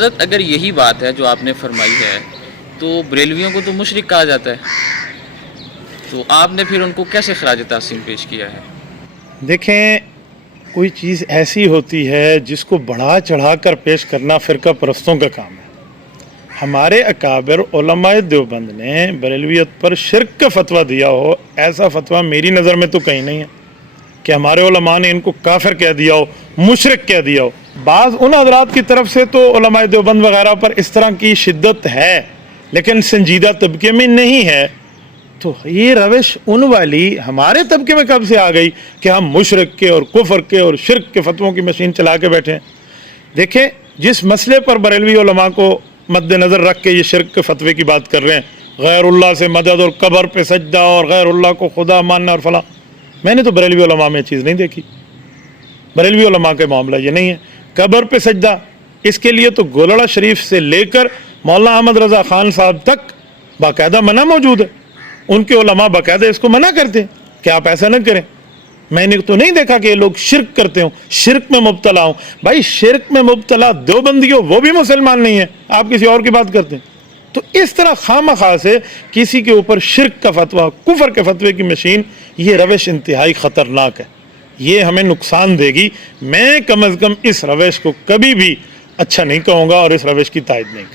حضرت اگر یہی بات ہے جو آپ نے فرمائی ہے تو بریلویوں کو تو مشرک کہا جاتا ہے، تو آپ نے پھر ان کو کیسے خراج تحسین پیش کیا ہے؟ دیکھیں، کوئی چیز ایسی ہوتی ہے جس کو بڑھا چڑھا کر پیش کرنا فرقہ پرستوں کا کام ہے۔ ہمارے اکابر علماء دیوبند نے بریلویت پر شرک کا فتویٰ دیا ہو، ایسا فتویٰ میری نظر میں تو کہیں نہیں ہے کہ ہمارے علماء نے ان کو کافر کہہ دیا ہو، مشرک کہہ دیا ہو۔ بعض ان حضرات کی طرف سے تو علماء دیوبند وغیرہ پر اس طرح کی شدت ہے، لیکن سنجیدہ طبقے میں نہیں ہے۔ تو یہ روش ان والی ہمارے طبقے میں کب سے آ گئی کہ ہم مشرک کے اور کفر کے اور شرک کے فتووں کی مشین چلا کے بیٹھے ہیں؟ دیکھیں، جس مسئلے پر بریلوی علماء کو مد نظر رکھ کے یہ شرک کے فتوے کی بات کر رہے ہیں، غیر اللہ سے مدد اور قبر پہ سجدہ اور غیر اللہ کو خدا ماننا اور فلاں، میں نے تو بریلوی علماء میں چیز نہیں دیکھی۔ بریلوی علماء کے معاملہ یہ نہیں ہے۔ قبر پہ سجدہ، اس کے لیے تو گولڑا شریف سے لے کر مولانا احمد رضا خان صاحب تک باقاعدہ منع موجود ہے۔ ان کے علماء باقاعدہ اس کو منع کرتے ہیں کہ آپ ایسا نہ کریں۔ میں نے تو نہیں دیکھا کہ یہ لوگ شرک کرتے ہوں، شرک میں مبتلا ہوں۔ بھائی، شرک میں مبتلا دیوبندی ہو، وہ بھی مسلمان نہیں ہے، آپ کسی اور کی بات کرتے ہیں۔ تو اس طرح خواہ سے کسی کے اوپر شرک کا فتویٰ، کفر کے فتوے کی مشین، یہ روش انتہائی خطرناک ہے، یہ ہمیں نقصان دے گی۔ میں کم از کم اس روش کو کبھی بھی اچھا نہیں کہوں گا اور اس روش کی تائید نہیں کروں گا۔